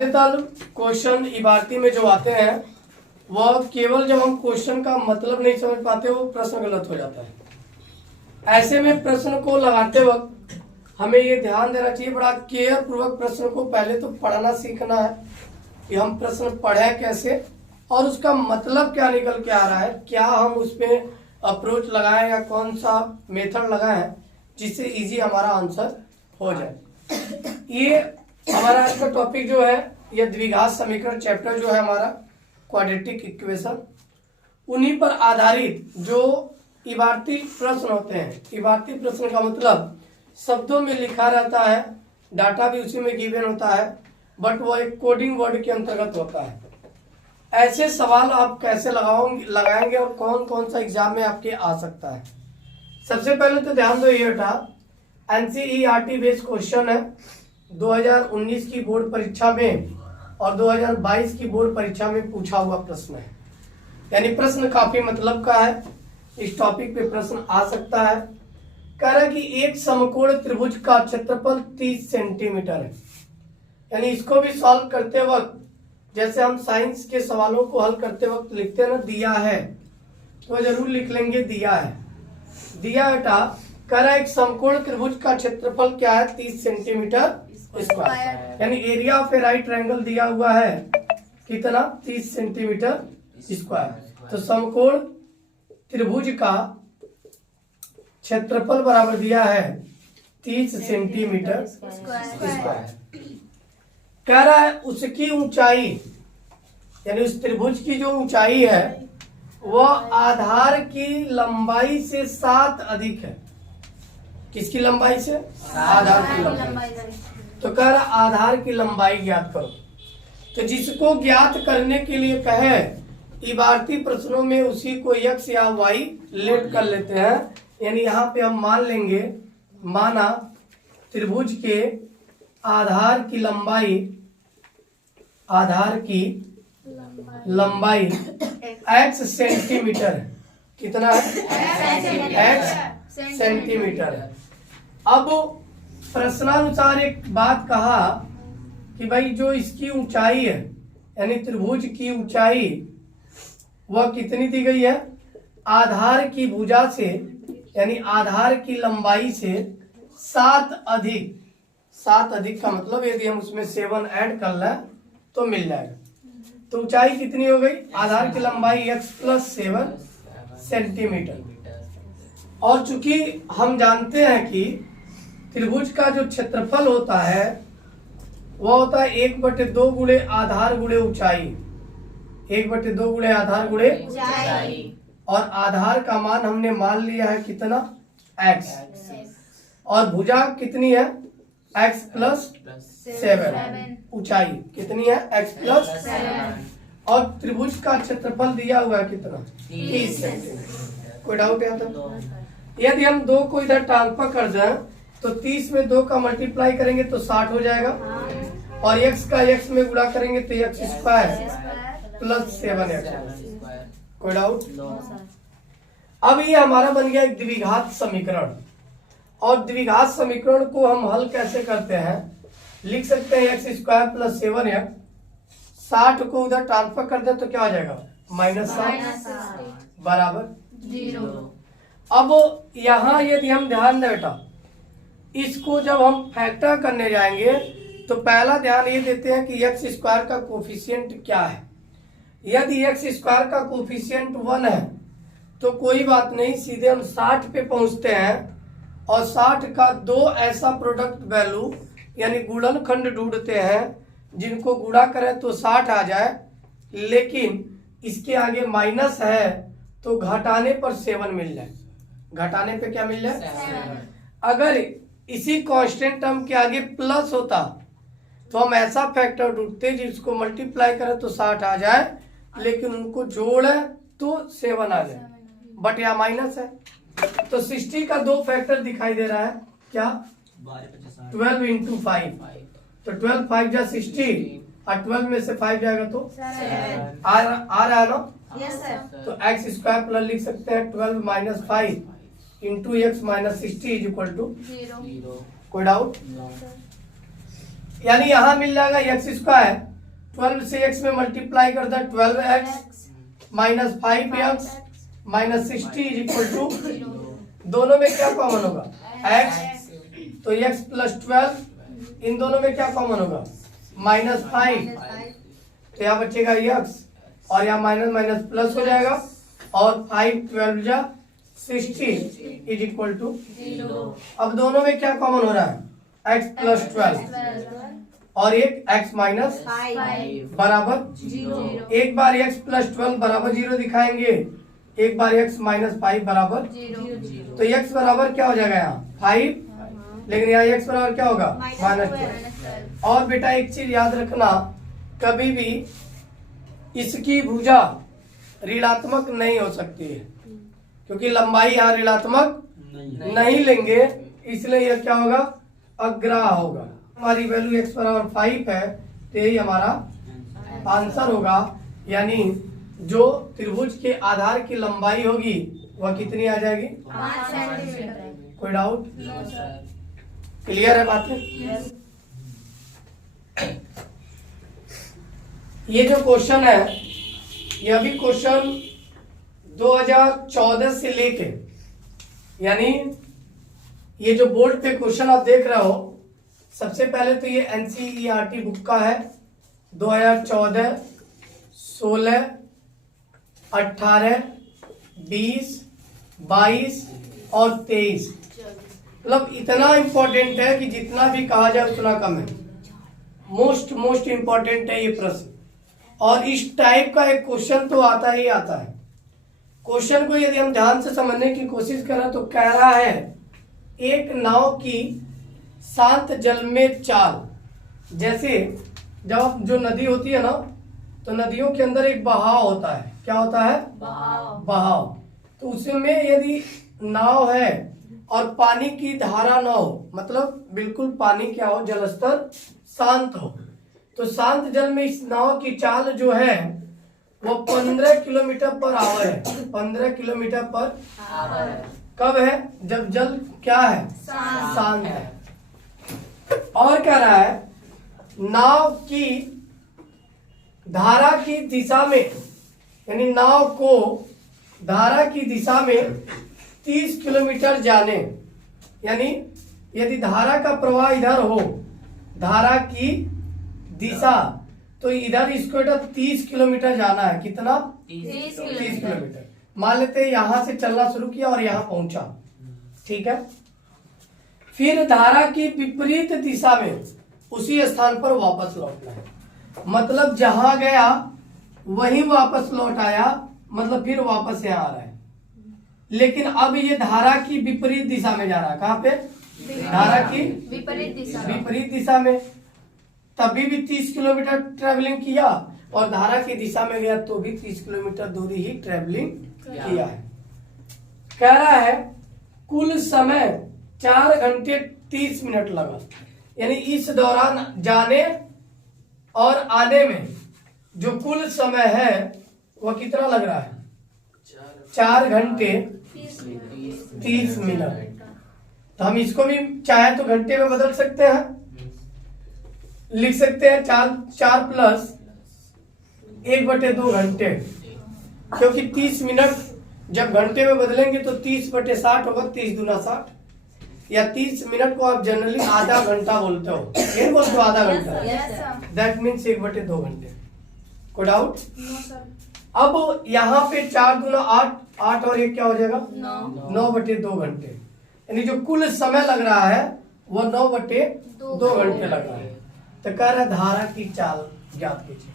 Question इबारती में जो आते हैं वह केवल जब हम क्वेश्चन का मतलब नहीं समझ पाते वो प्रश्न गलत हो जाता है। ऐसे में प्रश्न को लगाते वक्त हमें ये ध्यान देना चाहिए, बड़ा केयर पूर्वक प्रश्न को पहले तो पढ़ना सीखना है कि हम प्रश्न पढ़े कैसे और उसका मतलब क्या निकल के आ रहा है, क्या हम उसमें अप्रोच लगाएं या कौन सा मेथड लगाएं जिससे इजी हमारा आंसर हो जाए। ये हमारा आज का टॉपिक जो है ये द्विघात समीकरण चैप्टर जो है हमारा क्वाड्रेटिक इक्वेशन, उन्हीं पर आधारित जो इबारती प्रश्न होते हैं। इबारती प्रश्न का मतलब शब्दों में लिखा रहता है, डाटा भी उसी में गिवन होता है, बट वो एक कोडिंग वर्ड के अंतर्गत होता है। ऐसे सवाल आप कैसे लगाएंगे और कौन कौन सा एग्जाम में आपके आ सकता है। सबसे पहले तो ध्यान दो, ये बेटा एनसीईआरटी बेस्ड क्वेश्चन है। 2019 की बोर्ड परीक्षा में और 2022 की बोर्ड परीक्षा में पूछा हुआ प्रश्न है, यानी प्रश्न काफी मतलब का है। इस टॉपिक पे प्रश्न आ सकता है। कह रहा है कि एक समकोण त्रिभुज का क्षेत्रफल 30 सेंटीमीटर है, यानी इसको भी सॉल्व करते वक्त जैसे हम साइंस के सवालों को हल करते वक्त लिखते हैं ना, दिया है, तो जरूर लिख लेंगे दिया है। दिया बेटा कह रहा है एक समकोण त्रिभुज का क्षेत्रफल क्या है, 30 सेंटीमीटर स्क्वायर, यानी area of A right triangle दिया हुआ है कितना, 30 सेंटीमीटर स्क्वायर। तो समकोण त्रिभुज का क्षेत्रफल बराबर दिया है 30 सेंटीमीटर स्क्वायर। कह रहा है उसकी ऊंचाई, यानी उस त्रिभुज की जो ऊंचाई है वह आधार की लंबाई से 7 अधिक है। किसकी लंबाई से? आधार की लंबाई। तो कह रहा आधार की लंबाई ज्ञात करो। तो जिसको ज्ञात करने के लिए कहे इबारती प्रश्नों में उसी को x या y लेट कर लेते हैं, यानी यहाँ पे हम मान लेंगे, माना त्रिभुज के आधार की लंबाई x सेंटीमीटर है। कितना है? x सेंटीमीटर है। अब प्रश्नानुसार एक बात कहा कि भाई जो इसकी ऊंचाई है, यानी त्रिभुज की ऊंचाई वह कितनी दी गई है, आधार की भुजा से, यानी आधार की लंबाई से 7 अधिक। 7 अधिक का मतलब यदि हम उसमें 7 ऐड कर लें तो मिल जाएगा। तो ऊंचाई कितनी हो गई, आधार की लंबाई x + 7 सेंटीमीटर। और चूंकि हम जानते हैं कि त्रिभुज का जो क्षेत्रफल होता है वह होता है 1/2 गुणे आधार गुणे ऊंचाई। 1/2 गुणे आधार गुणे ऊंचाई, और आधार का मान हमने मान लिया है कितना, x, और भुजा कितनी है, x + 7। ऊंचाई कितनी है, x + 7, और त्रिभुज का क्षेत्रफल दिया हुआ है कितना, 30 सेंटीमीटर। कोई डाउट है तो? यदि हम 2 को इधर ट्रांसफर कर दें तो 30 में 2 का मल्टीप्लाई करेंगे तो 60 हो जाएगा, और x का x में गुणा करेंगे तो x² + 7x। कोई डाउट? अब ये हमारा बन गया एक द्विघात समीकरण। और द्विघात समीकरण को हम हल कैसे करते हैं, लिख सकते हैं x² + 7x। 60 को उधर ट्रांसफर कर दे तो क्या हो जाएगा, -60 बराबर 0। अब यहाँ यदि हम ध्यान दें बेटा, इसको जब हम फैक्टर करने जाएंगे तो पहला ध्यान ये देते हैं कि x² का कोफिशिएंट क्या है। यदि x² का कोफिशिएंट 1 है तो कोई बात नहीं, सीधे हम 60 पे पहुंचते हैं और 60 का 2 ऐसा प्रोडक्ट वैल्यू यानी गुणनखंड ढूंढते हैं जिनको गुणा करें तो 60 आ जाए, लेकिन इसके आगे माइनस है तो घटाने पर 7 मिल जाए। घटाने पे क्या मिल जाए? अगर इसी कांस्टेंट टर्म के आगे प्लस होता तो हम ऐसा फैक्टर ढूंढते जिसको मल्टीप्लाई करें तो 60 आ जाए, लेकिन उनको जोड़े तो 7 आ जाए, बट यहाँ माइनस है। तो 60 का 2 फैक्टर दिखाई दे रहा है, क्या, 12 × 5। तो 12 5 जा 60, और 12 में से 5 जाएगा तो आ रहा है ना? तो x² प्लस लिख सकते हैं 12 - 5 × x - 60 = 0। कोई डाउट? यानी यहाँ मिल जाएगा x² 12 से x में मल्टीप्लाई कर दे 12x minus 5x minus 60 is equal to, दोनों में क्या कॉमन होगा x, तो x प्लस 12, इन दोनों में क्या कॉमन होगा माइनस 5, तो यहाँ बचेगा x और यहाँ माइनस माइनस प्लस हो जाएगा और 5 12 जा 60 इज इक्वल टू, अब दोनों में क्या कॉमन हो रहा है x प्लस 12 और एक x माइनस बराबर, एक बार x प्लस 12 बराबर 0 दिखाएंगे, एक बार x माइनस 5 बराबर 0, तो x बराबर क्या हो जाएगा यहाँ 5, लेकिन यहाँ x बराबर क्या होगा माइनस 12। और बेटा एक चीज याद रखना, कभी भी इसकी भुजा ऋणात्मक नहीं हो सकती है, क्योंकि लंबाई यहाँ ऋणात्मक नहीं लेंगे, इसलिए यह क्या होगा अग्राह होगा। हमारी वैल्यू x बराबर 5 है, तो यही हमारा आंसर होगा, यानी जो त्रिभुज के आधार की लंबाई होगी वह कितनी आ जाएगी 5 सेंटीमीटर। कोई डाउट? क्लियर है बातें? ये जो क्वेश्चन है, यह भी क्वेश्चन 2014 से लेके, यानी ये जो बोर्ड पे क्वेश्चन आप देख रहे हो, सबसे पहले तो ये एनसीईआरटी बुक का है 2014, 16, 18, 20, 22 और 23, मतलब इतना इंपॉर्टेंट है कि जितना भी कहा जाए उतना कम है। मोस्ट इंपॉर्टेंट है ये प्रश्न, और इस टाइप का एक क्वेश्चन तो आता ही आता है। क्वेश्चन को यदि हम ध्यान से समझने की कोशिश करें तो कह रहा है एक नाव की शांत जल में चाल, जैसे जब जो नदी होती है ना, तो नदियों के अंदर एक बहाव होता है, क्या होता है बहाव, तो उसमें यदि नाव है और पानी की धारा न हो, मतलब बिल्कुल पानी क्या हो, जलस्तर शांत हो, तो शांत जल में इस नाव की चाल जो है वो 15 किलोमीटर पर आवर है, 15 किलोमीटर पर आवर। कब है? जब जल क्या है शांत है। और कह रहा है नाव की धारा की दिशा में, यानी नाव को धारा की दिशा में 30 किलोमीटर जाने, यानी यदि धारा का प्रवाह इधर हो, धारा की दिशा, तो इधर इसको 30 किलोमीटर जाना है। कितना? 30 किलोमीटर। मान लेते हैं यहां से चलना शुरू किया और यहां पहुंचा, ठीक है। फिर धारा की विपरीत दिशा में उसी स्थान पर वापस लौटना है, मतलब जहां गया वहीं वापस लौट आया, मतलब फिर वापस यहाँ आ रहा है। लेकिन अब ये धारा की विपरीत दिशा में जा रहा है। कहाँ पे? धारा की विपरीत दिशा में। तभी भी 30 किलोमीटर ट्रेवलिंग किया, और धारा की दिशा में गया तो भी 30 किलोमीटर दूरी ही ट्रेवलिंग किया है। कह रहा है कुल समय 4 घंटे 30 मिनट लगा, यानी इस दौरान जाने और आने में जो कुल समय है वह कितना लग रहा है? 4 घंटे 30 मिनट। तो हम इसको भी चाहे तो घंटे में बदल सकते हैं, लिख सकते हैं 4 प्लस 1/2 घंटे, क्योंकि 30 मिनट जब घंटे में बदलेंगे तो 30/60 होगा, 30 दूना 60, या 30 मिनट को आप जनरली आधा घंटा बोलते हो, ये बोलते हो आधा घंटा, दैट मीन्स 1/2 घंटे। कोई डाउट? अब यहाँ पे 4 दूना 8, 8 और 1 क्या हो जाएगा 9/2 घंटे, यानी जो कुल समय लग रहा है वो 9/2 घंटे लग रहा है। तो कह रहा है धारा की चाल ज्ञात कीजिए।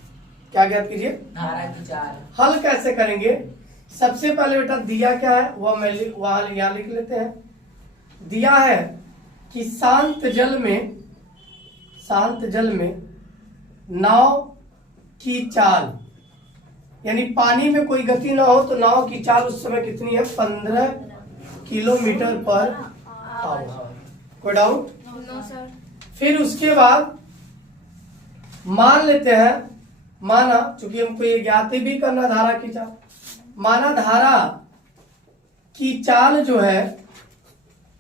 क्या ज्ञात कीजिए? धारा की चाल। हल कैसे करेंगे? सबसे पहले बेटा दिया क्या है वह मैं यहाँ लिख लेते हैं। दिया है कि शांत जल में नाव की चाल, यानी पानी में कोई गति ना हो तो नाव की चाल उस समय कितनी है? 15 किलोमीटर पर आवर। कोई डाउट? No sir. फिर उसके बाद मान लेते हैं, माना चूंकि हमको ये ज्ञात भी करना धारा की चाल, माना धारा की चाल जो है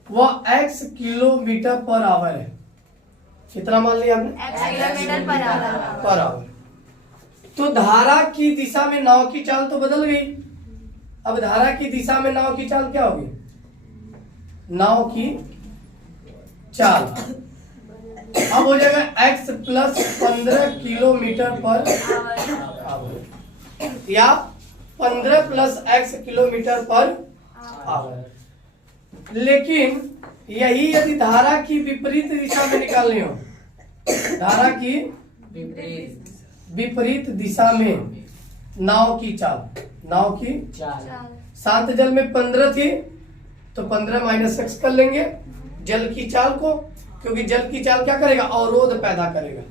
वह x किलोमीटर पर आवर है। कितना मान लिया हमने? x kilometre per hour. तो धारा की दिशा में नाव की चाल तो बदल गई। अब धारा की दिशा में नाव की चाल क्या होगी? नाव की चाल अब हो जाएगा x plus 15 kilometre per hour या 15 plus x kilometre per hour. लेकिन यही यदि धारा की विपरीत दिशा में निकालनी हो, धारा की विपरीत दिशा में नाव की चाल, शांत जल में 15 थी तो 15 माइनस एक्स कर लेंगे जल की चाल को, क्योंकि जल की चाल क्या करेगा? अवरोध पैदा करेगा।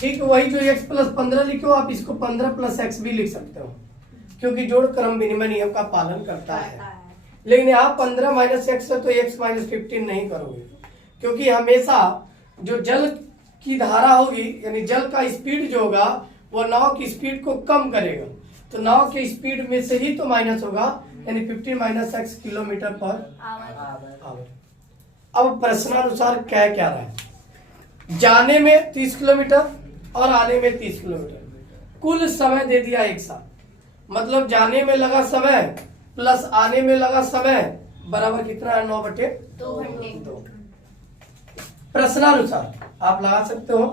ठीक वही जो x प्लस 15 लिखो, आप इसको 15 प्लस एक्स भी लिख सकते हो, क्योंकि जोड़ क्रम विनिमय नियम का पालन करता है। लेकिन यहाँ 15 माइनस एक्स है तो x माइनस 15 नहीं करोगे, क्योंकि हमेशा जो जल की धारा होगी यानी जल का स्पीड जो होगा वो नाव की स्पीड को कम करेगा, तो नाव के स्पीड में से ही तो माइनस होगा, यानी 15 minus x kilometre per hour. अब प्रश्नानुसार कह क्या रहा है? जाने में 30 किलोमीटर और आने में 30 किलोमीटर, कुल समय दे दिया एक साथ, मतलब जाने में लगा समय प्लस आने में लगा समय बराबर कितना है? 9/2 घंटे। प्रश्नानुसार आप लगा सकते हो,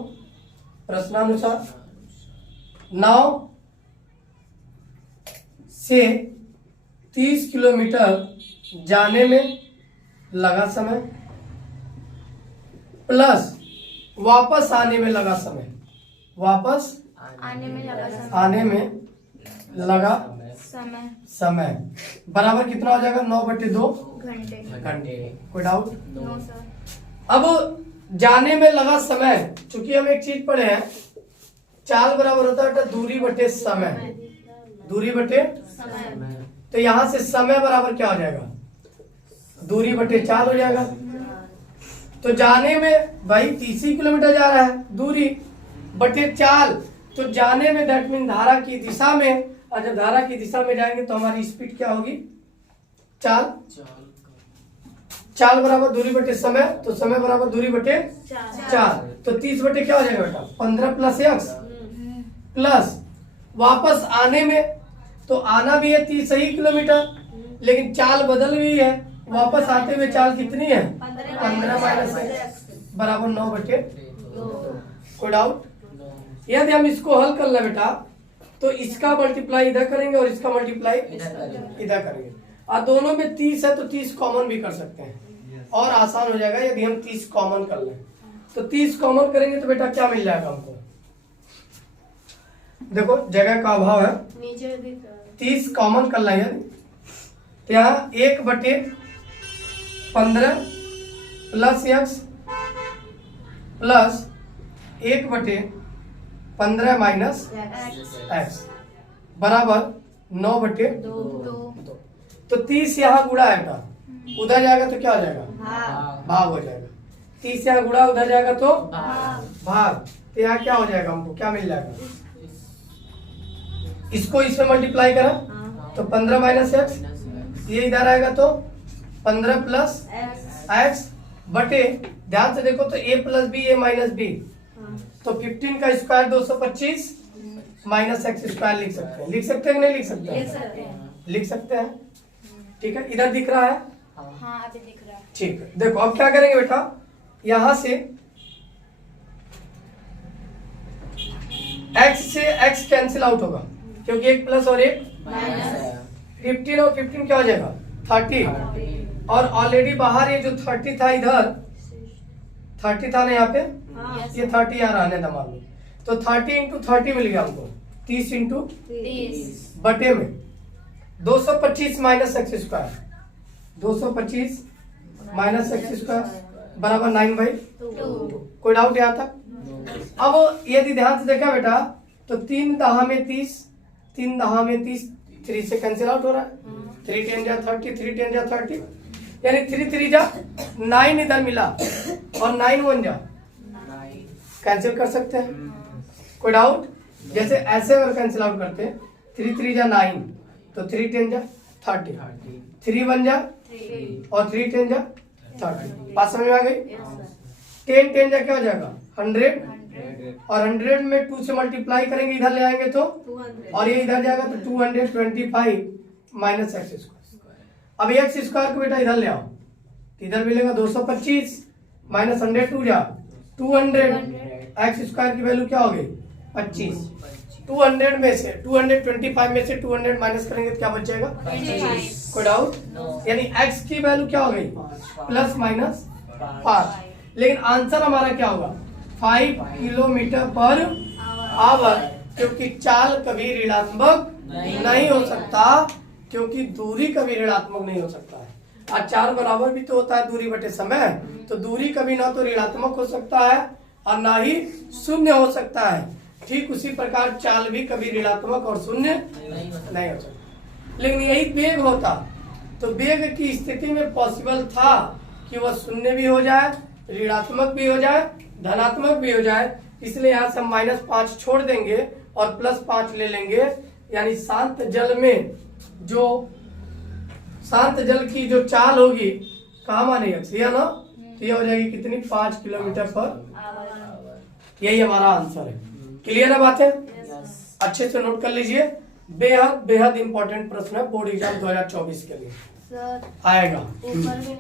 प्रश्नानुसार नाव से 30 किलोमीटर जाने में लगा समय प्लस वापस आने में लगा समय, वापस आने में लगा समय बराबर कितना हो जाएगा? 9/2 घंटे। कोई डाउट? No sir. अब जाने में लगा समय, चूंकि हम एक चीज पढ़े हैं, चाल बराबर होता है दूरी बटे समय, दूरी बटे समय। तो यहां से समय बराबर क्या हो जाएगा? दूरी बटे चाल हो जाएगा। तो जाने में भाई 30 किलोमीटर जा रहा है, दूरी बटे चाल, तो जाने में दैट मीन धारा की दिशा में, और जब धारा की दिशा में जाएंगे तो हमारी स्पीड क्या होगी? चाल बराबर दूरी बटे समय, तो समय बराबर दूरी बटे चाल, तो 30 बटे क्या हो जाएगा बेटा? 15 प्लस एक्स प्लस वापस आने में, तो आना भी है 30 ही किलोमीटर, लेकिन चाल बदल गई है, वापस आते हुए चाल कितनी है? 15 माइनस एक्स बराबर 9/2। कोई डाउट? यदि हम इसको हल कर ले बेटा तो इसका मल्टीप्लाई इधर करेंगे और इसका मल्टीप्लाई इधर करेंगे, और दोनों में 30 है तो 30 कॉमन भी कर सकते हैं और आसान हो जाएगा यदि हम 30 कॉमन कर लें। तो 30 कॉमन करेंगे तो बेटा क्या मिल जाएगा हमको? देखो जगह का अभाव है, 30 कॉमन कर लेंगे तो यहाँ 1/15 plus x plus 1/15 minus x बराबर 9/2। तो 30 यहाँ गुणा है बेटा, उधर जाएगा तो क्या हो जाएगा? भाग हो जाएगा। 30 यहाँ गुणा उधर जाएगा तो भाग, तो यहाँ क्या हो जाएगा? हमको क्या मिल जाएगा? इसको इसमें मल्टीप्लाई करा तो 15 माइनस एक्स, ये इधर आएगा तो 15 प्लस एक्स बटे, ध्यान से देखो तो a plus B a minus B, तो 15 का स्क्वायर 225 माइनस एक्स स्क्वायर लिख सकते हैं। लिख सकते हैं कि नहीं लिख सकते हैं? लिख सकते हैं। ठीक है, इधर दिख रहा है? हाँ अभी दिख रहा है। ठीक है, देखो अब क्या करेंगे बेटा, यहां से x से x कैंसिल आउट होगा, क्योंकि एक प्लस और एक माइनस 15 और 15 क्या हो जाएगा? 30, और ऑलरेडी बाहर ये जो 30 था, इधर 30 था ना यहाँ पे, ये 30 यहाँ रहने था मान लो, तो 30 इंटू 30 मिल गया हमको, 30 इंटू 30 बटे में 225 minus x square, 225 minus x square बराबर 9/2। कोई डाउट यहाँ तक? अब यदि ध्यान से देखा बेटा तो 3 दहा में 30, 3 दहा में 30, 3 से कैंसिल आउट हो रहा है, 3 10 जा 30, 3 10 जा 30, यानी 3 3 जा 9 इधर मिला और 9 1 जा कैंसिल कर सकते हैं। कोई डाउट? जैसे ऐसे अगर कैंसिल आउट करते हैं, 3 3 जा 9, तो 3 10 जा 30, 3 1 जा और 3 10 जा 30। बात समझ में आ गई? 10 10 जा क्या हो जाएगा? 100, और 100 में 2 से मल्टीप्लाई करेंगे, इधर ले आएंगे तो 200 और ये इधर जाएगा तो 225 माइनस एक्स स्क्वायर। अब एक्स स्क्वायर को बेटा इधर ले आओ, इधर मिलेगा 225 माइनस 100 2 जा 200, एक्स स्क्वायर की वैल्यू क्या हो गई 25। 200 में से 225 में से 200 माइनस करेंगे तो क्या बच जाएगा 25। कोई डाउट? यानी एक्स की वैल्यू क्या हो गई प्लस माइनस 5, लेकिन आंसर हमारा क्या होगा 5 किलोमीटर पर आवर, क्योंकि चाल कभी ऋणात्मक नहीं हो सकता, क्योंकि दूरी कभी ऋणात्मक नहीं हो सकता है। और चाल बराबर भी तो होता है दूरी बटे समय, तो दूरी कभी ना तो ऋणात्मक हो सकता है और ना ही शून्य हो सकता है। ठीक उसी प्रकार चाल भी कभी ऋणात्मक और शून्य नहीं हो सकता। लेकिन यही वेग होता तो वेग की स्थिति में पॉसिबल था कि वह शून्य भी हो जाए, ऋणात्मक भी हो जाए, धनात्मक भी हो जाए। इसलिए यहाँ से हम -5 छोड़ देंगे और +5 ले लेंगे। यानी शांत जल में जो शांत जल की जो चाल होगी कहाँ मानेगा या ना, तो ये हो जाएगी कितनी 5 किलोमीटर पर। यही हमारा आंसर है। क्लियर है बात है? अच्छे से नोट कर लीजिए, बेहद बेहद इंपॉर्टेंट प्रश्न है बोर्ड एग्जाम 2024 के लिए सर आएगा। ऊपर में